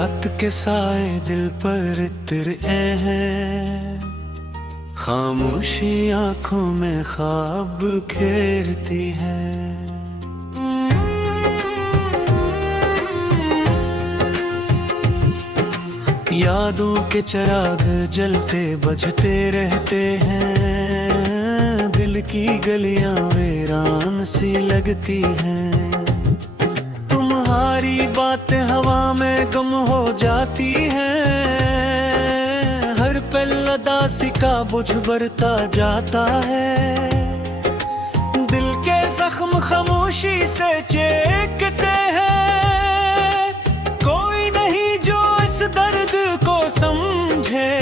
रात के साए दिल पर इतरे हैं, खामोशी आंखों में ख्वाब घेरती है। यादों के चिराग जलते बजते रहते हैं, दिल की गलियां वीरान सी लगती हैं। तुम्हारी बातें हवा में गुम हो जाती हैं, हर पल उदासी का बुझ बढ़ता जाता है। दिल के जख्म खामोशी से चेखते हैं, कोई नहीं जो इस दर्द को समझे।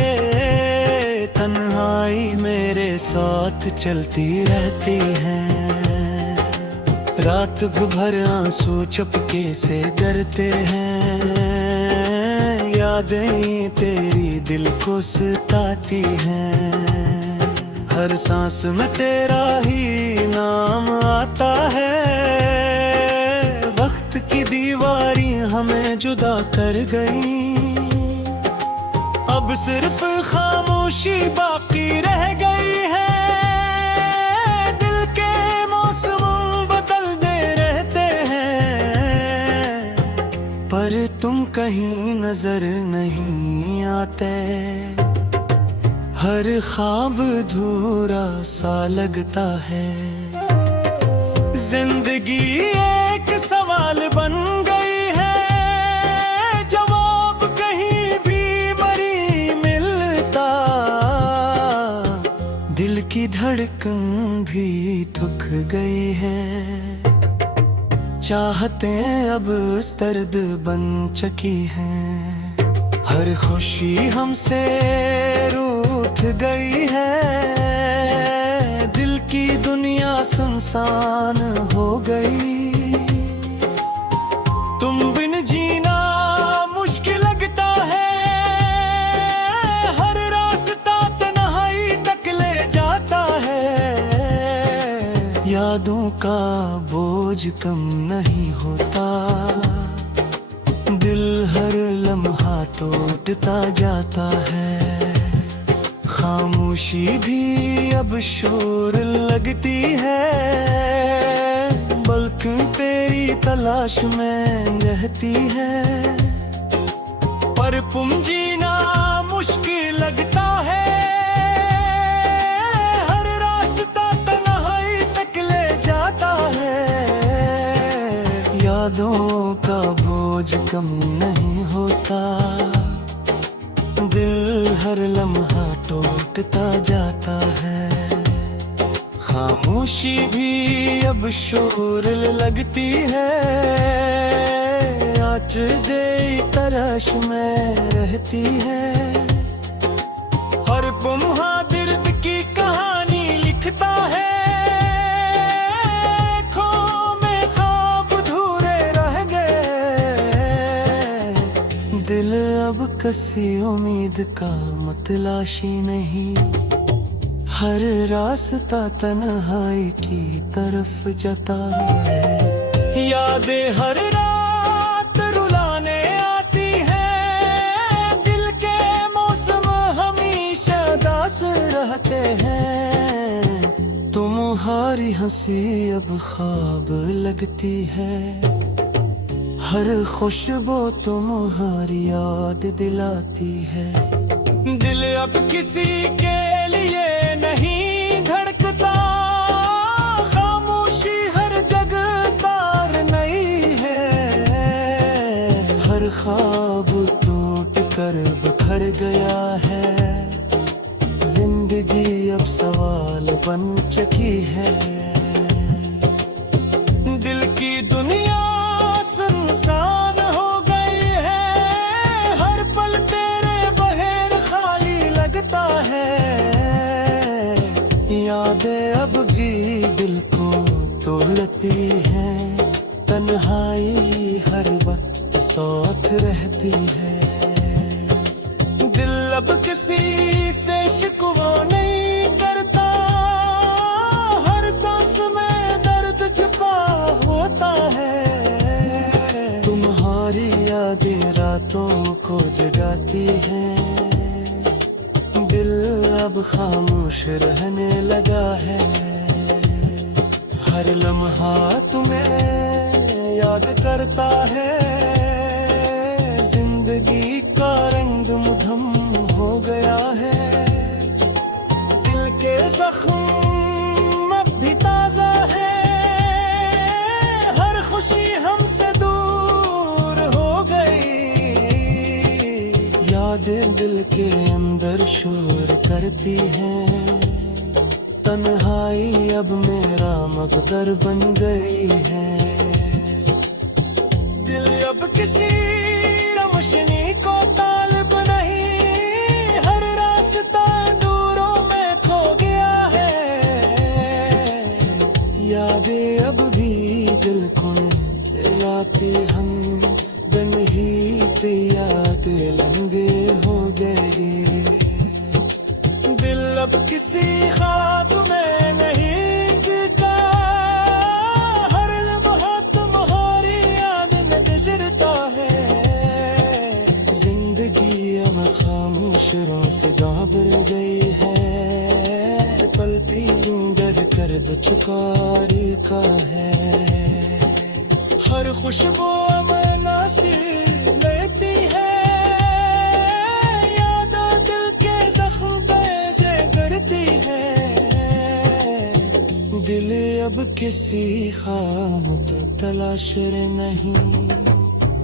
तन्हाई मेरे साथ चलती रहती है, रात भर आंसू चुपके से डरते हैं। यादें तेरी दिल को सताती हैं, हर सांस में तेरा ही नाम आता है। वक्त की दीवारी हमें जुदा कर गई, अब सिर्फ खामोशी बाकी रह गई है। दिल के मौसम बदलते रहते हैं, पर तुम कहीं नजर नहीं आते। हर ख्वाब अधूरा सा लगता है, जिंदगी एक सवाल बन गई है। जवाब कहीं भी नहीं मिलता, दिल की धड़कन भी थक गई है। चाहते अब दर्द बन चुकी है, हर खुशी हमसे रूठ गई है। दिल की दुनिया सुनसान हो गई, तुम बिन जीना मुश्किल लगता है। हर रास्ता तन्हाई तक ले जाता है, यादों का बोझ कम नहीं होता। दिल हर लम्हा टूटता जाता है, खामोशी भी अब शोर लगती है। बल्कि तेरी तलाश में रहती है, पर तुम जीना मुश्किल लगता है। हर रास्ता तन्हाई तक ले जाता है, यादों का बोझ कम नहीं होता। दिल हर लम्हा टूटता जाता है, खामोशी भी अब शोर लगती है। आज दे तरश में रहती है, हर पुम्हा दर्द की कहानी लिखता है। दिल अब किसी उम्मीद का मतलाशी नहीं, हर रास्ता तन्हाई की तरफ जाता है। यादें हर रात रुलाने आती हैं, दिल के मौसम हमेशा दास रहते हैं। तुम्हारी हंसी अब ख्वाब लगती है, हर खुशबू तुम्हारी याद दिलाती है। दिल अब किसी के लिए नहीं धड़कता, खामोशी हर जगह तार नहीं है। हर ख्वाब टूट कर बिखर गया है, जिंदगी अब सवाल बन चुकी है। दिल की दुनिया सुनसान हो गई है, हर पल तेरे बगैर खाली लगता है। यादें अब भी दिल को तोड़ती हैं, तन्हाई हर वक्त साथ रहती है। दिल अब किसी से शिकवा नहीं करता, हर सांस में दर्द छुपा होता है। तुम्हारी यादें रात बातों को जगाती हैं। दिल अब खामोश रहने लगा है, हर लम्हा तुम्हें याद करता है। जिंदगी का रंग मुधम हो गया है, दिल के जख्म अब भी ताजा है। हर खुशी हमसे दूर हो गई, यादें दिल के अंदर शोर करती हैं। तन्हाई अब मेरा मकदर बन गई है, दिल अब किसी रोशनी को तालिब नहीं। हर रास्ता दूरों में खो गया है, यादें अब भी दिल को लाती। हम दिन ही यादें लंबे हो गए, दिल अब किसी ख्वाब में नहीं गिरता। हर लम्हा तुम्हारी याद में गुजरता है, जिंदगी अब खामोशों से घाबर गई है। पलती डर कर चुकारी का है, हर खुशबू मनासी लेती है। दिल अब किसी ख्वाब को तलाश नहीं,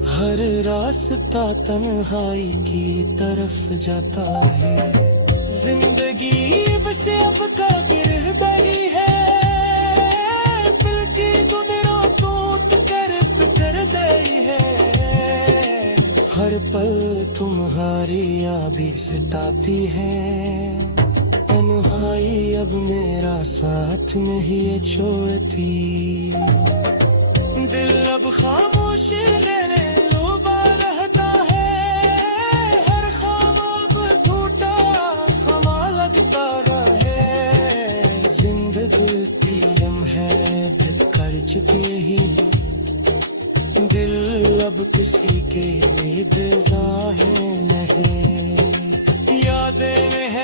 हर रास्ता तन्हाई की तरफ जाता है। जिंदगी अब से अब का गिरहबरी है, दिल की दुनिया टूट कर बिखर गई है। हर पल तुम्हारी यादें सताती है, तन्हाई अब मेरा साथ नहीं छोड़ती। दिल अब खामोश रहने लुबा रहता है, हर ख्वाब टूटा थमा लगता रहे। जिंदगी की लम्हे बिखर चुके ही, दिल अब किसी के इंतजार नहीं। यादें है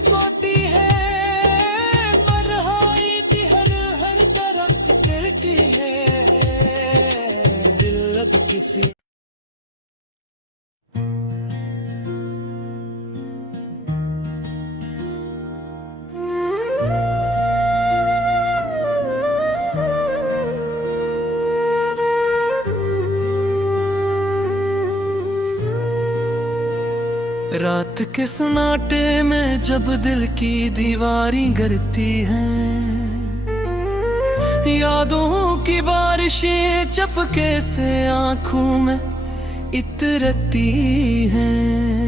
कोती है, मरहाई की हर तरफ गिरती है। दिल अब किसी रात के सन्नाटे में जब दिल की दीवारें गिरती हैं, यादों की बारिशें चपके से आंखों में इतरती हैं।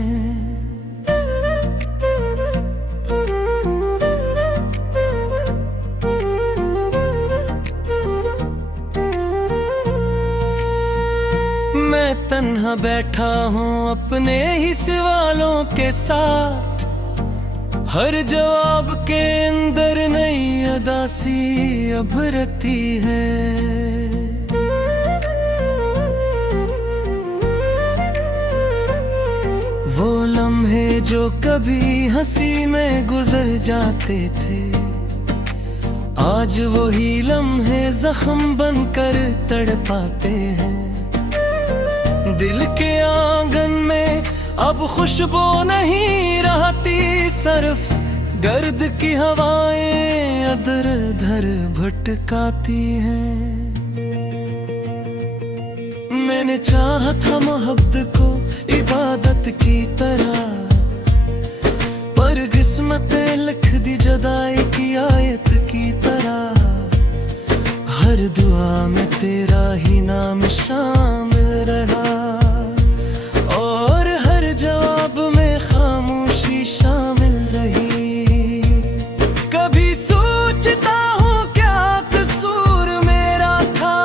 मैं तन्हा बैठा हूँ अपने ही सवालों के साथ, हर जवाब के अंदर नई अदासी अभरती है। वो लम्हे जो कभी हंसी में गुजर जाते थे, आज वही लम्हे जख्म बनकर तड़पाते हैं। दिल के आंगन में अब खुशबू नहीं रहती, सिर्फ गर्द की हवाएं अदर धर भटकाती हैं। मैंने चाहा था मोहब्बत को इबादत की तरह, पर किस्मतें लिख दी जुदाई की आयत की तरह। हर दुआ में तेरा ही नाम शामिल रहा, और हर जवाब में खामोशी शामिल रही। कभी सोचता हूँ क्या कसूर मेरा था,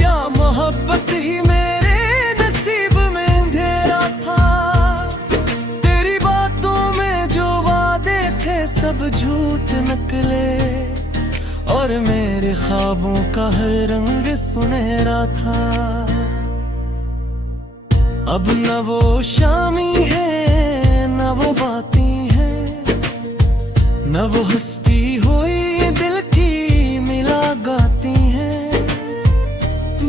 या मोहब्बत ही मेरे नसीब में अंधेरा था। तेरी बातों में जो वादे थे सब झूठ निकले, और मेरे ख्वाबों का हर रंग सुनहरा था। अब न वो शामी है न वो बाती है, न वो हस्ती हुई दिल की मिला गाती है।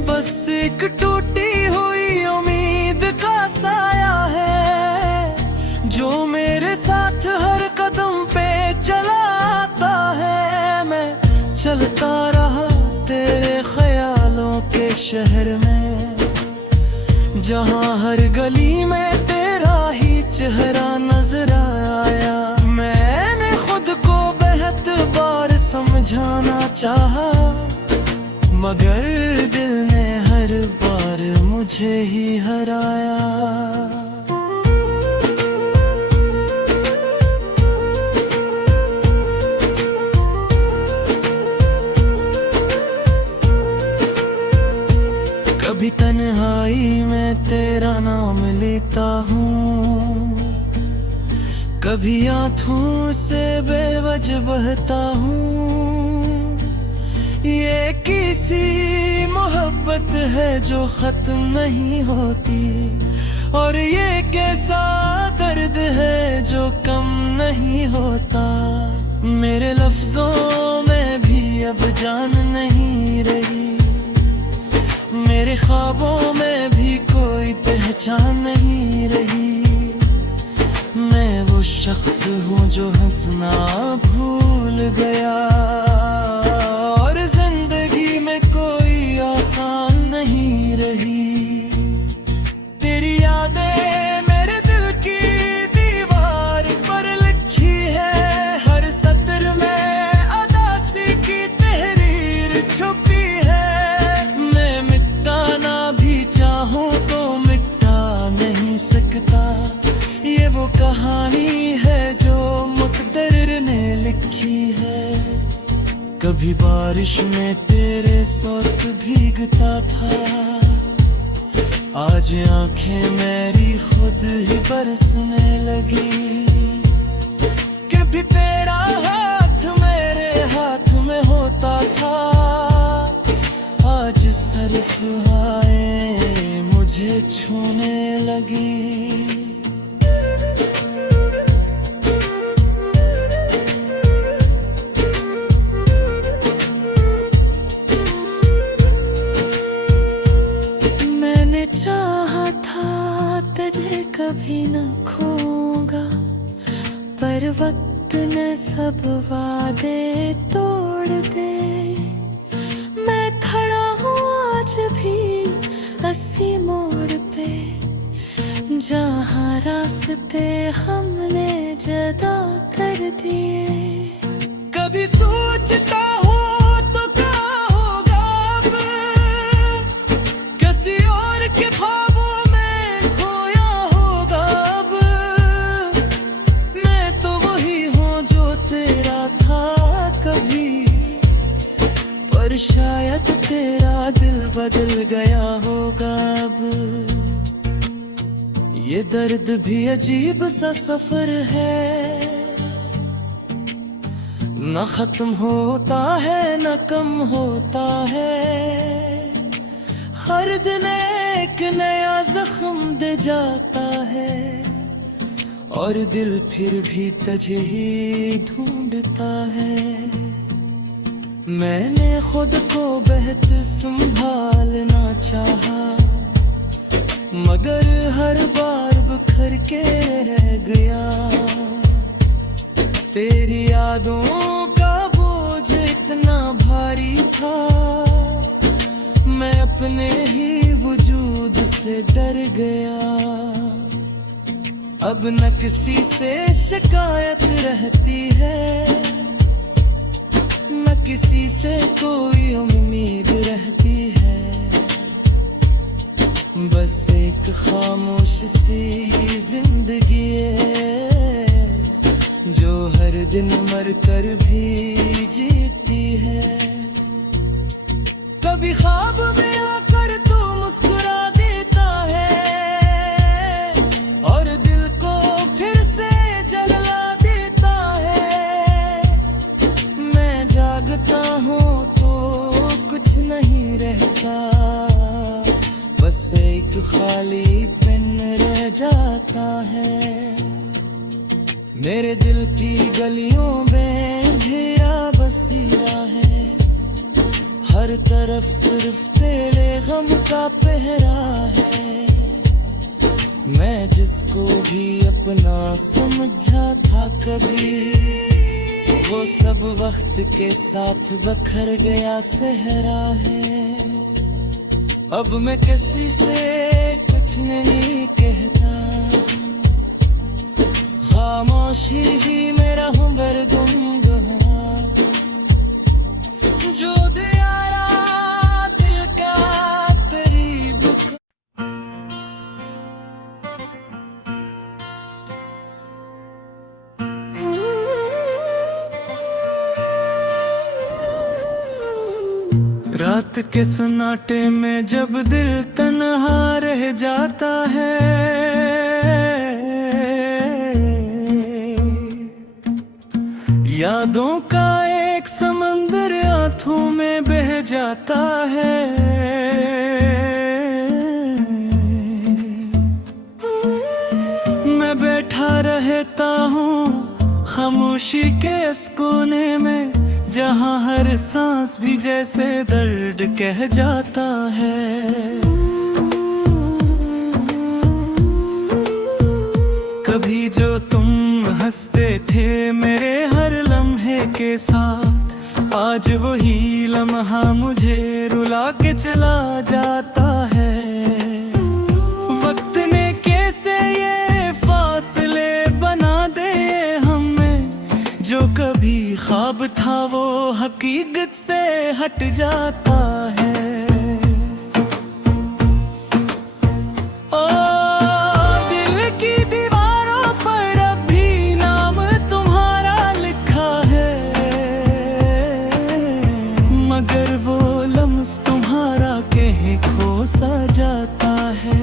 बस एक टूटी हुई उम्मीद का साया है जो मेरे साथ हर कदम पे चला आता है। मैं चलता रहा तेरे ख्यालों के शहर में, जहाँ हर गली में तेरा ही चेहरा नजर आया। मैंने खुद को बेहद बार समझाना चाहा, मगर दिल ने हर बार मुझे ही हराया। कभी तन्हाई में तेरा नाम लेता हूँ, कभी आँखों से बेवजह बहता हूँ। ये किसी मोहब्बत है जो खत्म नहीं होती, और ये कैसा दर्द है जो कम नहीं होता। मेरे लफ्जों में भी अब जान नहीं रही, मेरे ख्वाबों में भी कोई पहचान नहीं रही। मैं वो शख्स हूँ जो हंसना भूल गया, और जिंदगी में कोई आसान नहीं रही। तेरी यादें मेरे दिल की दीवार पर लिखी है, हर सत्र में अदासी की तहरीर छुपी है। मैं मिटाना भी चाहूँ तो मिटा नहीं सकता, ये वो कहानी है जो मुक़द्दर ने लिखी है। कभी बारिश में तेरे साथ भीगता था, आज आंखें मेरी खुद ही बरसने लगी। कभी तेरा हाथ मेरे हाथ में होता था, आज सिर्फ आए मुझे छूने लगी। चाहा था तुझे कभी न खोऊंगा, पर वक्त ने सब वादे तोड़ दे। मैं खड़ा हूँ आज भी अस्सी मोड़ पे, जहाँ रास्ते हमने जुदा कर दिए। कभी सोचता हूँ तो क्या होगा अब, किसी और के ख्वाबों में खोया होगा अब। मैं तो वही हूँ जो तेरा था कभी, पर शायद तेरा दिल बदल गया होगा अब। ये दर्द भी अजीब सा सफर है, न खत्म होता है न कम होता है। हर दिन एक नया जख्म दे जाता है, और दिल फिर भी तुझे ही ढूंढता है। मैंने खुद को बेहतर संभालना चाहा, मगर हर बार बिखर के रह गया। तेरी यादों का बोझ इतना भारी था, मैं अपने ही वजूद से डर गया। अब न किसी से शिकायत रहती है, न किसी से कोई उम्मीद रहती है। बस एक खामोश सी जिंदगी है, जो हर दिन मर कर भी जीती है। कभी ख्वाब में आकर तू मुस्कुरा देता है, और दिल को फिर से जला देता है। मैं जागता हूँ तो कुछ नहीं रहता, बस एक खाली पिन रह जाता है। मेरे दिल की गलियों में अंधेरा बसेरा है, हर तरफ सिर्फ तेरे गम का पहरा है। मैं जिसको भी अपना समझा था कभी, वो सब वक्त के साथ बखर गया सहरा है। अब मैं किसी से कुछ नहीं कहता, खामोशी ही मेरा हमदर्दुम गवा। जो दिया दिल का करीब रात के सन्नाटे में जब दिल तन्हा रह जाता है, यादों का एक समंदर आंखों में बह जाता है। मैं बैठा रहता हूँ खामोशी के इस कोने में, जहाँ हर सांस भी जैसे दर्द कह जाता है। कभी जो तुम हंसते थे मेरे हर लम्हे के साथ, आज वही लम्हा मुझे रुला के चला जाता है। वक्त ने कैसे ये फासले बना दे हमें, जो कभी ख्वाब था वो हकीकत से हट जाता है। ओ दिल की दीवारों पर अब भी नाम तुम्हारा लिखा है, मगर वो लम्स तुम्हारा कहीं खो सा जाता है।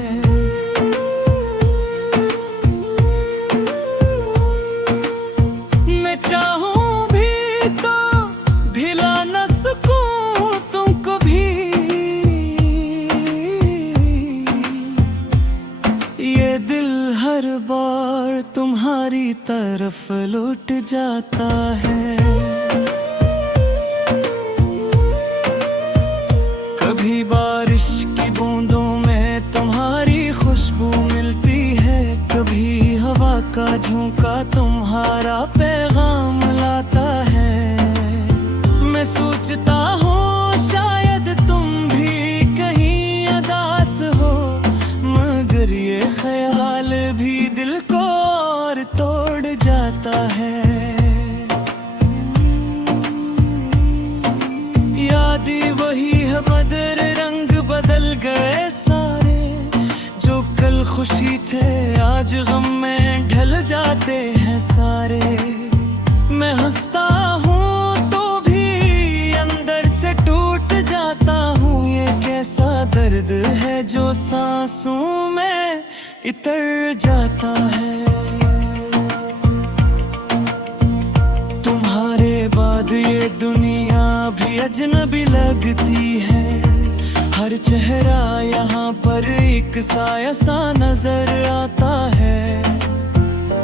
मैं चाहूं हर बार तुम्हारी तरफ लौट जाता है। कभी बारिश की बूंदों में तुम्हारी खुशबू मिलती है, कभी हवा का झोंका तुम्हारा पैगाम लाता है। मैं सोचता हूँ शायद तुम भी कहीं उदास हो, मगर ये ख्याल भी दिल को और तोड़ जाता है। यादें वही है मगर रंग बदल गए सारे, जो कल खुशी थे आज गम में ढल जाते हैं सारे। मैं हंसता हूँ तो भी अंदर से टूट जाता हूँ, ये कैसा दर्द है जो सांसों में इतर जाता है। तुम्हारे बाद ये दुनिया भी अजनबी लगती है, हर चेहरा यहाँ पर एक साया सा नजर आता है।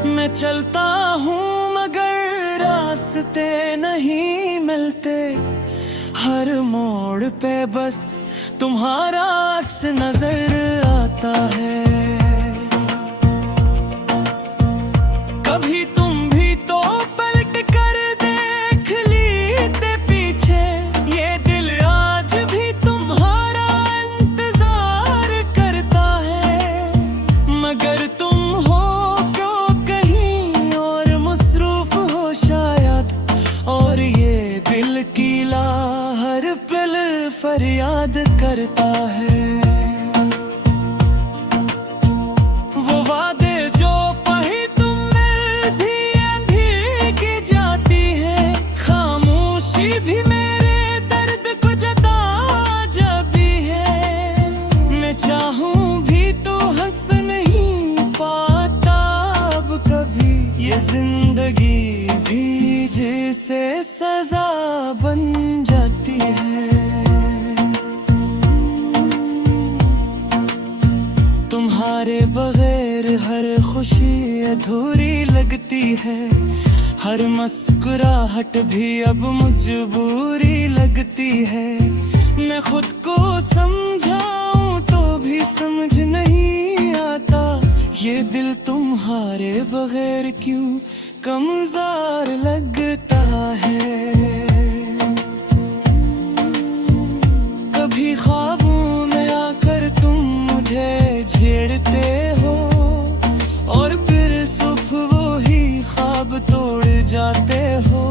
मैं चलता हूँ मगर रास्ते नहीं मिलते, हर मोड़ पे बस तुम्हारा अक्स नजर आता है। कभी तुम भी तो पलट कर देख लेते पीछे, ये दिल आज भी तुम्हारा इंतजार करता है। मगर तुम हो क्यों कहीं और मसरूफ हो शायद, और ये दिल की हर पल फरियाद करता है। तुम्हारे बगैर हर खुशी अधूरी लगती है, हर मुस्कुराहट भी अब मजबूरी लगती है। मैं खुद को समझाऊं तो भी समझ नहीं आता, ये दिल तुम्हारे बगैर क्यों कमज़ोर लगता है। कभी ख्वाबों में आकर तुम मुझे छेड़ते हो, और फिर सुबह वो ही ख्वाब तोड़ जाते हो।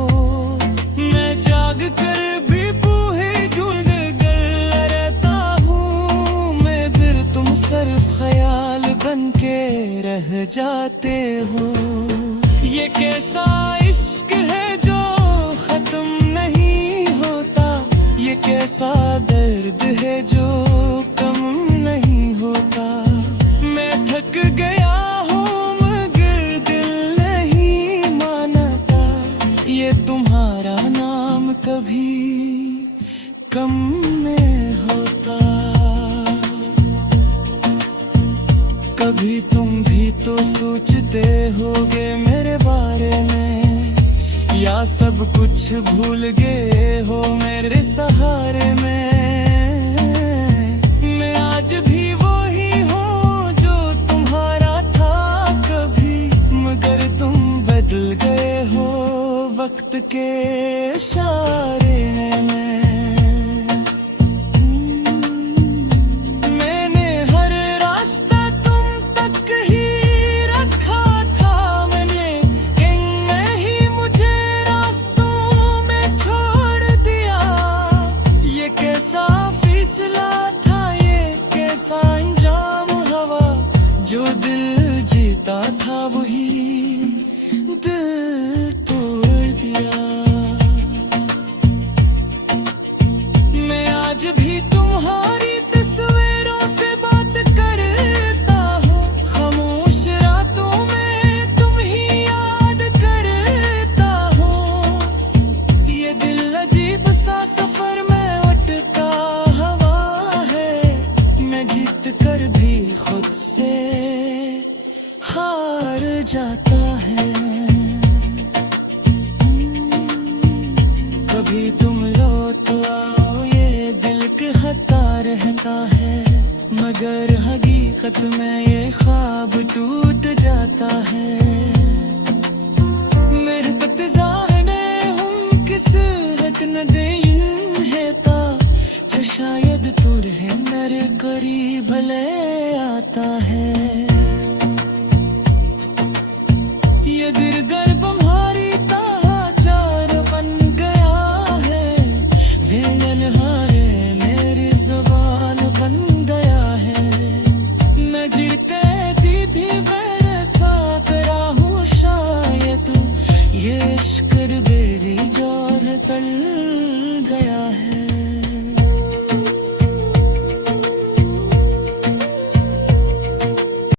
मैं जाग कर भी बूहे ढूंढ कर रहता हूँ, मैं फिर तुम सिर्फ ख्याल बन के रह जाते हो। ये कैसा इश्क है जो खत्म नहीं होता, ये कैसा दर्द है जो कम नहीं होता। मैं थक गया हूँ मगर दिल नहीं मानता, ये तुम्हारा नाम कभी कम में होता। कभी तुम भी तो सोचते होगे मेरे बारे में, या सब कुछ भूल गए हो मेरे सहारे में। मैं आज भी वही हूँ जो तुम्हारा था कभी, मगर तुम बदल गए हो वक्त के इशारे में। मैंने हर रास्ता तुम तक ही रखा था, मैंने मैं ही मुझे रास्तों में छोड़ दिया। ये कैसा फैसला था, ये कैसा अंजाम हवा, जो दिल जीता था वही दिल तोड़ दिया। मैं आज भी तुम्हारी तस्वीरों से बात करता हूँ, खामोश रातों में तुम ही याद करता हूँ। ये दिल अजीब सा सफर में उठता हवा है, मैं जीत कर भी खुद से हार जाता है। कभी तुम लो तो आओ, ये दिल कहता रहता है, मगर हकीकत में ये ख्वाब टूट जाता है। मेहनत ज़ाहिने हम किस हद न दें है ता, जो शायद तुरहे मेरे करीब ले आता है।